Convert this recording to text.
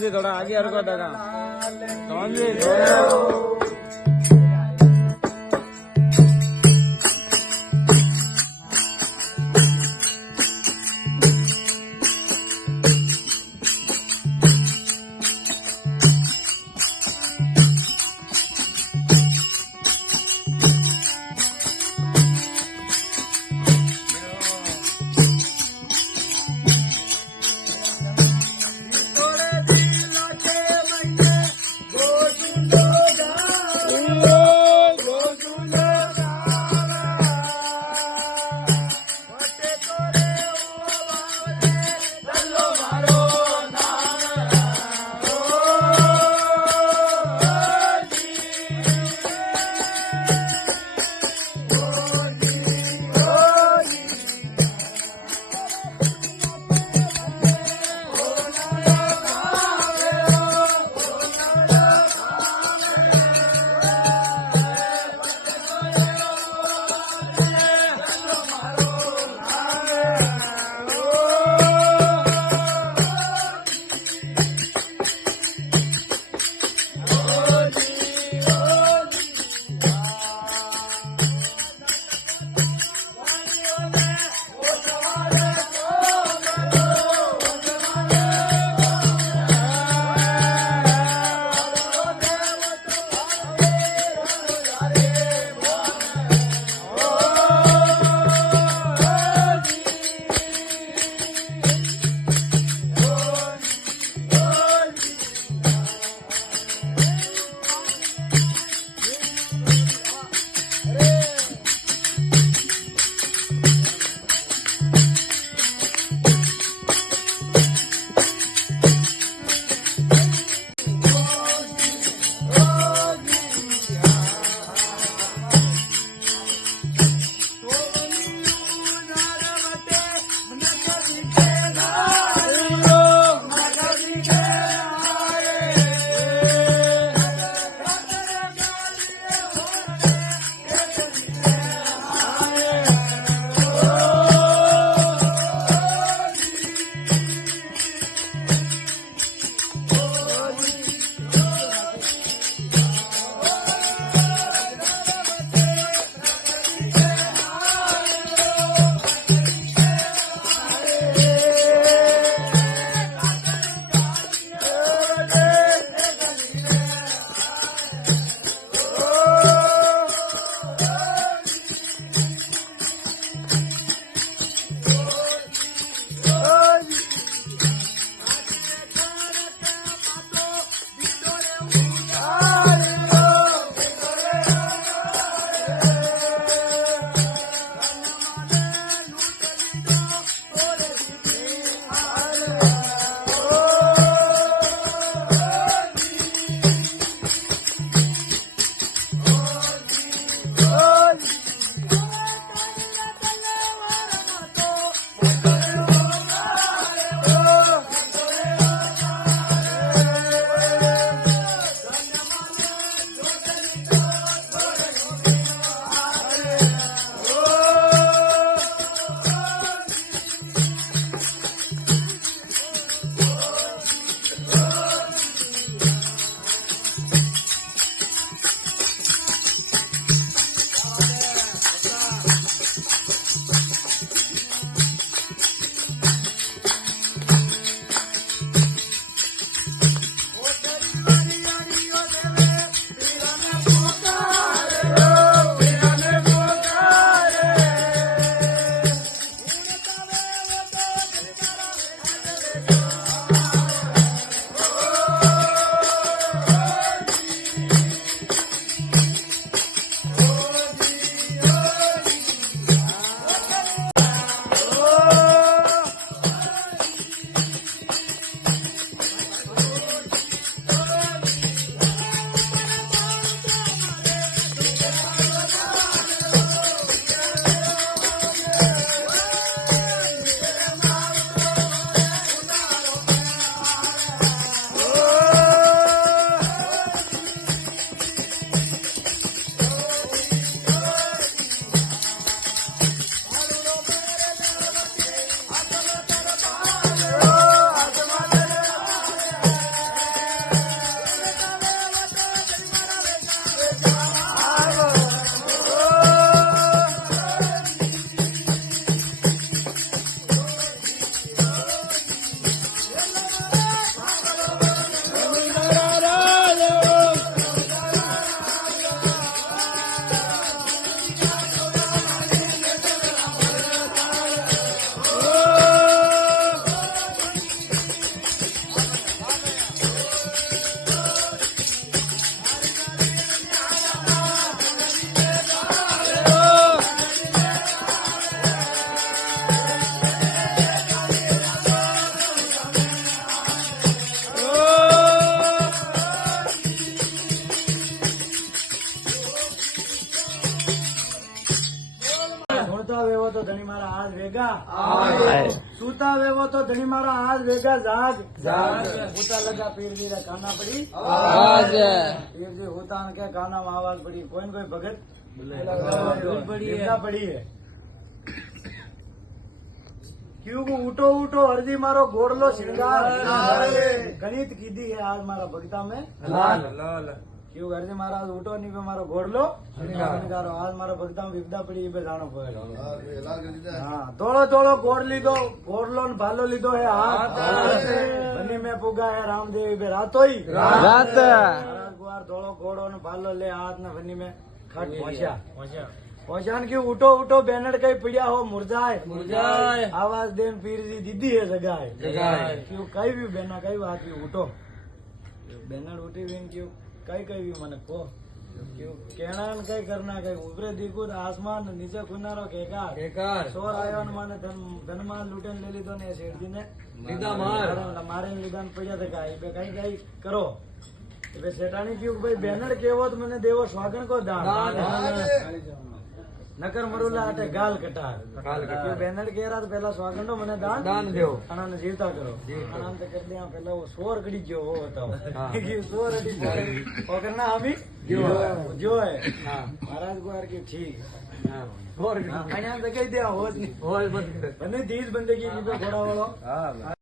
जी थोड़ा आगे हरको दादा कौन जी थोड़ा थोड़े दिल के मैंने गोशुंदो जा ભેગા આય. સૂતા વેવો તો ધણી મારા હાથ ભેગા જાગ જાગ. હોતા લગા પીરજી રે કાના પડી આજ. પીરજી હોતા ને કે કાનામાં આવાજ પડી કોઈ ને કોઈ ભગત પડી દેવતા પડી હે ક્યું ઉઠો ઉઠો હરજી મારો ગોળલો શિંગાર ગણિત કીધી હે આજ મારા ભગતા મેં લાલ લાલ क्यों घर से महाराज उठो नहीं पे मारो घोड़ लो શણગાર. शणगारो आज मारो भक्ता में विपदा पड़ी पे जानो पड़े हाँ थोड़ो थोड़ो घोड़ लीधो घोड़लो ने भालो लीधो है हाथ बनी में पुगा है रामदेव पे रातो ही રાત. महाराज गुआर थोड़ो घोड़ो ने भालो ले हाथ ने बनी में खट पहुंचा पहुंचा क्यों उठो उठो बैनर कहीं पिड़िया हो मुरझाए मुरझाए. आवाज देन पीर जी दीदी है जगाए जगाए. क्यों कई भी बहना कई बात भी उठो बैनर उठी भी क्यों कई भी મને કહો क्यों कहना ने कई करना कई ऊपरे दिखू तो आसमान ने नीचे खुनारो केकार બેકાર सोर आयो ने माने धनमान लूटन ले लीधो ने शेठजी ने લીધા માર. मारे લીધા ને પડ્યા હતા કાઈ બે કઈ કઈ કરો એટલે શેઠાણી કહ્યું ભાઈ બેનર કેવો તો મને દેવો સ્વાગણ કો દાન નકર મરુલા આટે ગાલ કટાર ગાલ કટાર. क्यों बैनर कह रहा तो पहला स्वागण नो मने दान દાન દેવો. अनाने जीवता करो अनाने तो कर दिया पहला वो सोर कड़ी जो वो बताओ हाँ. कि सोर अड़ी वो करना हमी जो है महाराज को यार की ठीक હોર अनाने तो कह दिया होश नहीं હોય બસ बने दीज बंदगी की पे घोड़ा वालो હા